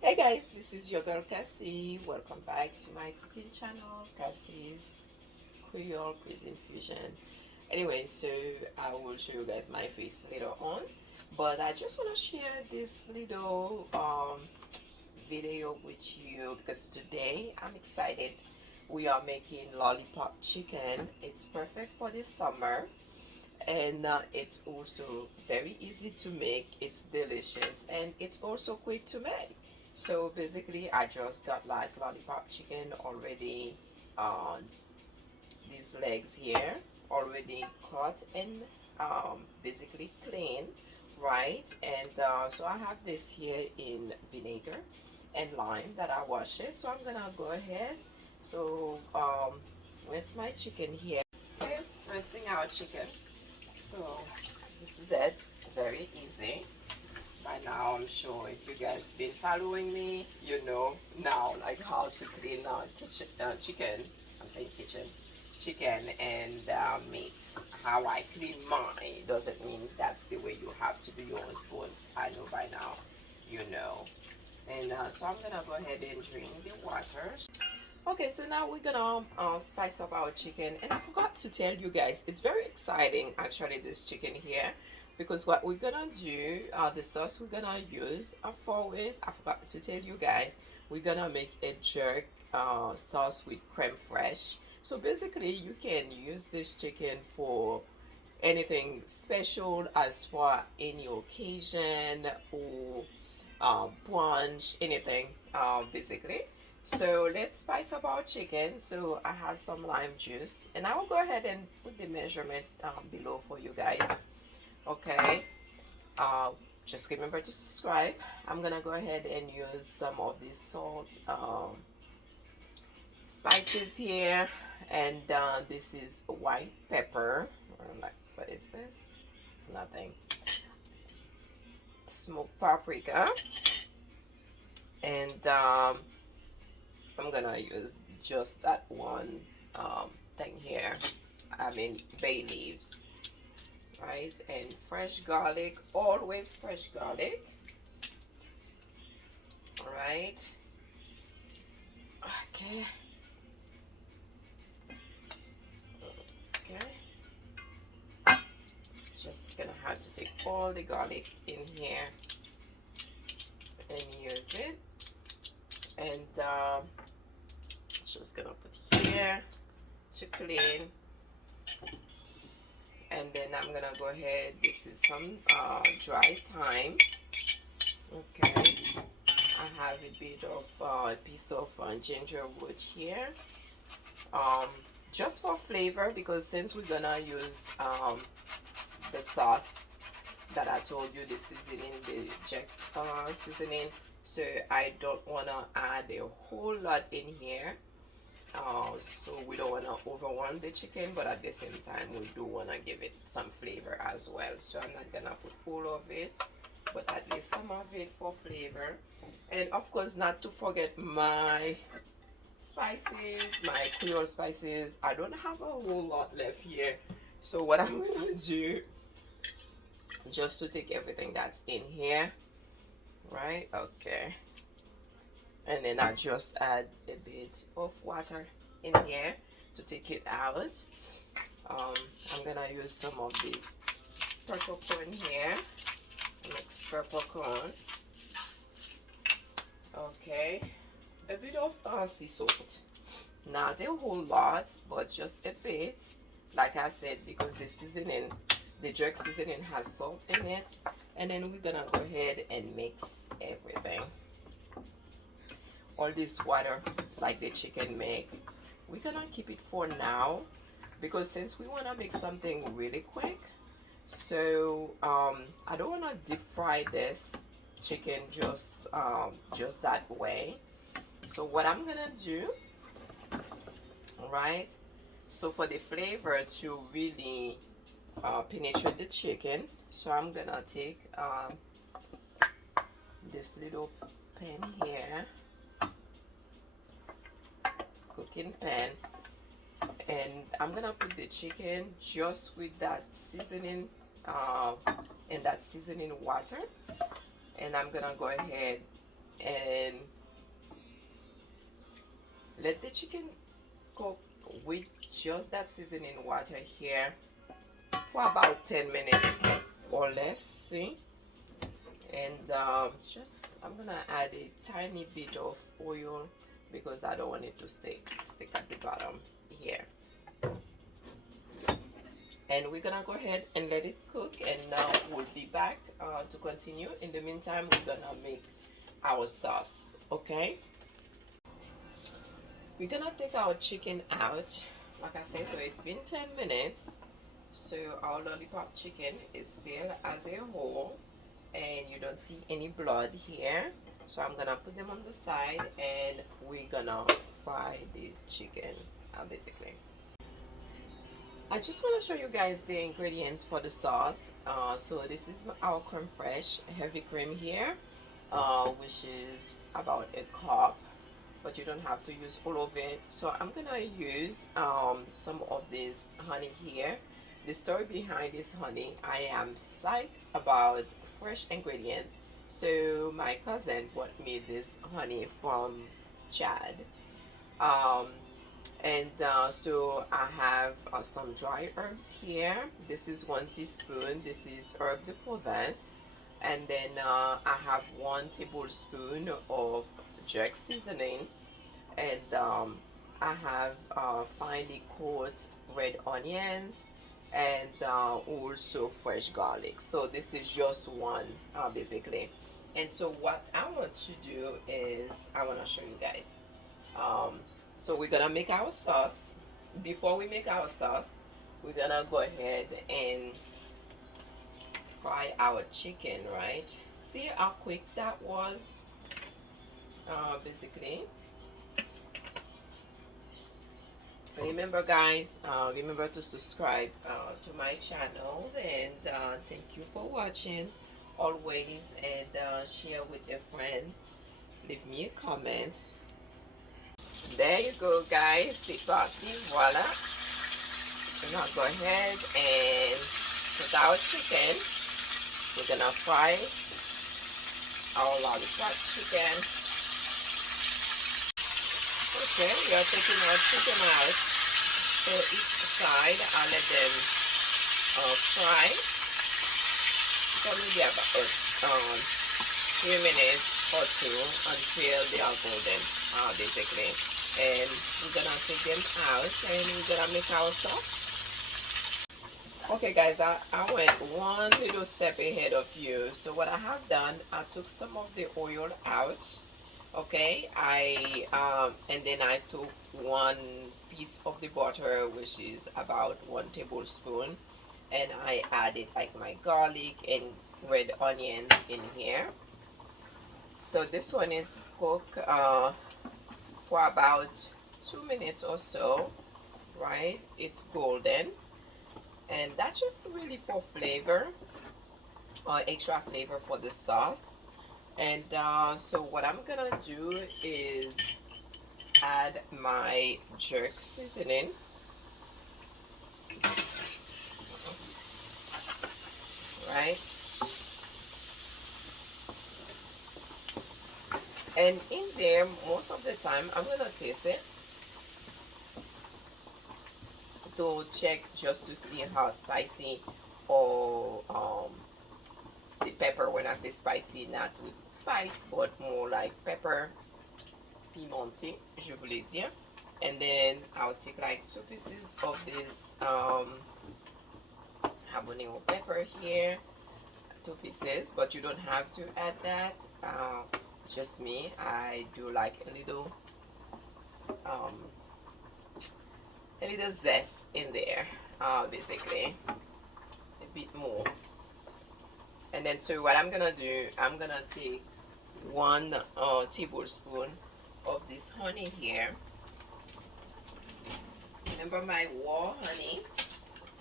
Hey guys, this is your girl Cassie. Welcome back to my cooking channel, Cassie's Creole Cuisine Fusion. Anyway, so I will show you guys my face later on, but I just want to share this little video with you because today I'm excited. We are making lollipop chicken. It's perfect for this summer, and it's also very easy to make. It's delicious and it's also quick to make. So basically I just got like lollipop chicken already, on these legs here, already cut and basically clean, right? And so I have this here in vinegar and lime that I wash it. So I'm gonna go ahead. So where's my chicken here? Okay, rinsing our chicken. So this is it, very easy. By now I'm sure if you guys been following me, you know now like how to clean chicken. I'm saying kitchen, chicken and meat. How I clean mine doesn't mean that's the way you have to do yours, but I know by now, you know. And so I'm gonna go ahead and drain the water. Okay, so now we're gonna spice up our chicken, and I forgot to tell you guys, it's very exciting actually, this chicken here, because what we're gonna do, the sauce we're gonna use for it, I forgot to tell you guys, we're gonna make a jerk sauce with creme fraiche. So basically you can use this chicken for anything special, as for any occasion or brunch, anything, basically. So let's spice up our chicken. So I have some lime juice, and I will go ahead and put the measurement below for you guys. Okay, uh, just remember to subscribe. I'm gonna go ahead and use some of this salt, spices here, and this is white pepper. I'm like, what is this? It's nothing. Smoked paprika, and I'm gonna use just that one thing here. I mean bay leaves, right? And fresh garlic, always fresh garlic. All right. Okay. Okay. Just gonna have to take all the garlic in here and use it, and just gonna put here to clean, and then I'm gonna go ahead, this is some dry thyme. Okay, I have a bit of a piece of ginger wood here, um, just for flavor, because since we're gonna use the sauce that I told you, the seasoning, the jack seasoning, so I don't want to add a whole lot in here. So we don't want to overwhelm the chicken, but at the same time we do want to give it some flavor as well. So I'm not gonna put all of it, but at least some of it for flavor. And of course, not to forget my spices, my Creole spices. I don't have a whole lot left here, so what I'm gonna do, just to take everything that's in here, right? Okay, and then I just add a bit of water in here to take it out. I'm gonna use some of this peppercorn here, mix peppercorn. Okay, a bit of sea salt, not a whole lot, but just a bit, like I said, because the seasoning, the jerk seasoning, has salt in it. And then we're gonna go ahead and mix everything. All this water, like the chicken make, we're gonna keep it for now, because since we want to make something really quick, so I don't want to deep fry this chicken just that way. So what I'm gonna do, all right, so for the flavor to really penetrate the chicken, so I'm gonna take this little pan here, cooking pan, and I'm gonna put the chicken just with that seasoning and that seasoning water, and I'm gonna go ahead and let the chicken cook with just that seasoning water here for about 10 minutes or less. See, and just I'm gonna add a tiny bit of oil because I don't want it to stick at the bottom here. And we're gonna go ahead and let it cook, and now we'll be back to continue. In the meantime, we're gonna make our sauce. Okay, we're gonna take our chicken out, like I said. So it's been 10 minutes, so our lollipop chicken is still as a whole, and you don't see any blood here. So I'm gonna put them on the side, and we're gonna fry the chicken basically. I just want to show you guys the ingredients for the sauce. So this is our creme fraiche, heavy cream here, which is about a cup, but you don't have to use all of it. So I'm gonna use some of this honey here. The story behind this honey, I am psyched about fresh ingredients. So my cousin bought me this honey from Chad. So I have some dry herbs here. This is 1 teaspoon. This is herb de Provence. And then I have 1 tablespoon of jerk seasoning. And I have finely cut red onions and also fresh garlic. So this is just one basically. And so what I want to do is I want to show you guys. So we're gonna make our sauce. Before we make our sauce, we're gonna go ahead and fry our chicken, right? See how quick that was, basically. Remember guys, remember to subscribe to my channel, and thank you for watching always, and share with a friend, leave me a comment. There you go guys, c'est parti, voila. So now go ahead and put our chicken. We're gonna fry our lollipop chicken. Okay, we are taking our chicken out. So each side, I'll let them fry for maybe about 3 minutes or 2 until they are golden, basically. And we're gonna take them out and we're gonna make our sauce. Okay guys, I went one little step ahead of you. So what I have done, I took some of the oil out. Okay, and then I took 1 piece of the butter, which is about 1 tablespoon, and I added like my garlic and red onions in here. So this one is cooked for about 2 minutes or so, right? It's golden, and that's just really for flavor, or extra flavor for the sauce. And so what I'm gonna do is add my jerk seasoning. Right? And in there, most of the time, I'm gonna taste it to check just to see how spicy or the pepper. When I say spicy, not with spice, but more like pepper, pimenté, je voulais dire. And then I'll take like 2 pieces of this habanero pepper here, 2 pieces, but you don't have to add that. Just me, I do like a little zest in there, basically a bit more. And then so what I'm gonna do, I'm gonna take 1 tablespoon of this honey here. Remember my raw honey.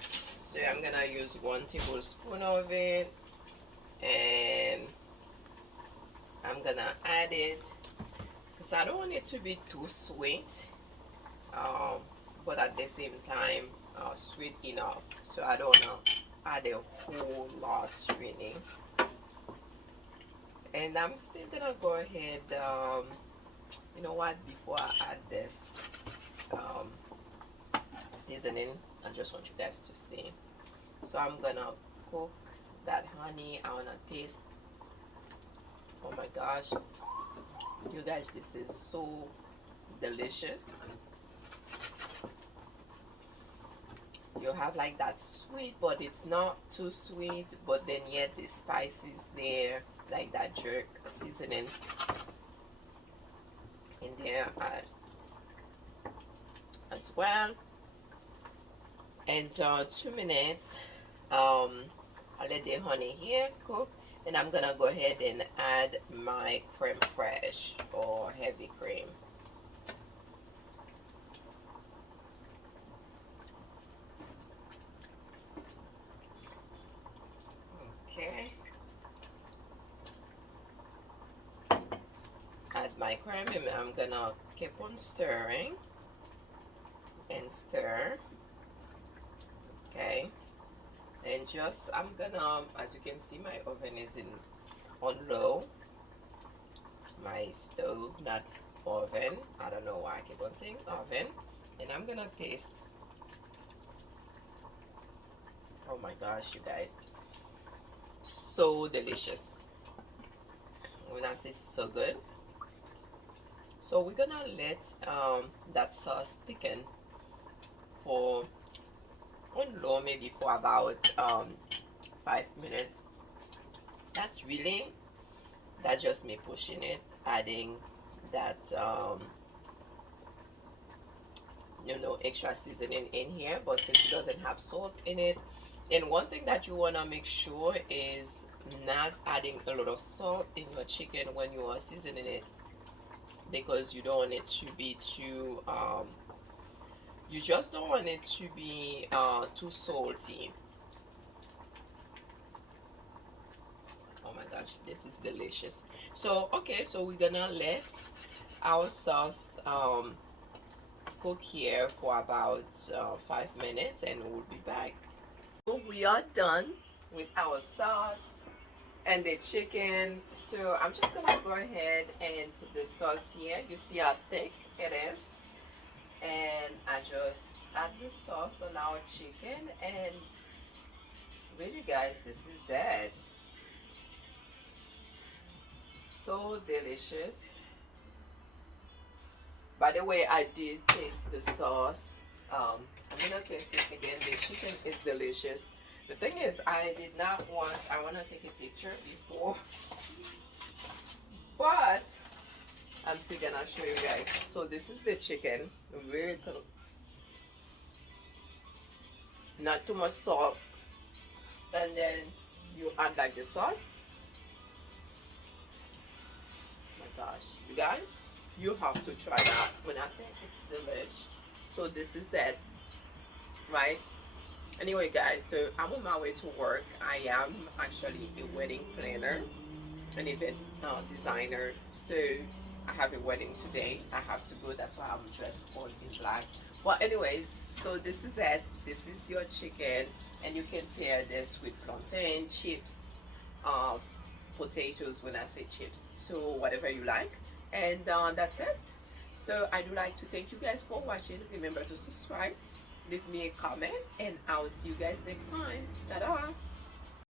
So I'm gonna use 1 tablespoon of it, and I'm gonna add it because I don't want it to be too sweet, but at the same time sweet enough. So I don't wanna add a whole lot really. And I'm still gonna go ahead, you know what, before I add this um, seasoning, I just want you guys to see. So I'm gonna cook that honey. I wanna taste. Oh my gosh, you guys, this is so delicious. You have like that sweet, but it's not too sweet, but then yet the spices there, like that jerk seasoning in there as well. And 2 minutes, I'll let the honey here cook, and I'm gonna go ahead and add my creme fraiche or heavy cream. Okay, add my cream, and I'm gonna keep on stirring and stir. Okay, and just I'm gonna, as you can see, my oven is in on low. My stove, not oven. I don't know why I keep on saying oven. And I'm gonna taste. Oh my gosh, you guys, so delicious. When I say so good, so we're gonna let that sauce thicken for on low, maybe for about 5 minutes. That's really, that's just me pushing it, adding that you know, extra seasoning in here. But since it doesn't have salt in it, and one thing that you want to make sure is not adding a lot of salt in your chicken when you are seasoning it, because you don't want it to be too you just don't want it to be too salty. Oh my gosh, this is delicious. So okay, so we're gonna let our sauce cook here for about 5 minutes, and we'll be back. So we are done with our sauce and the chicken. So I'm just gonna go ahead and put the sauce here. You see how thick it is, and I just add the sauce on our chicken, and really guys, this is it. So delicious. By the way, I did taste the sauce. I'm gonna taste it again. The chicken is delicious. The thing is, I did not want, I want to take a picture before, but I'm still gonna show you guys. So this is the chicken, really cool. Not too much salt, and then you add like the sauce. Oh my gosh, you guys, you have to try that. When I say it's delish, so this is it, right? Anyway guys, so I'm on my way to work. I am actually a wedding planner, an event designer. So I have a wedding today. I have to go, that's why I'm dressed all in black. Well anyways, so this is it. This is your chicken, and you can pair this with plantain chips, potatoes when I say chips, so whatever you like. And that's it. So I do like to thank you guys for watching. Remember to subscribe, leave me a comment, and I'll see you guys next time. Ta-da!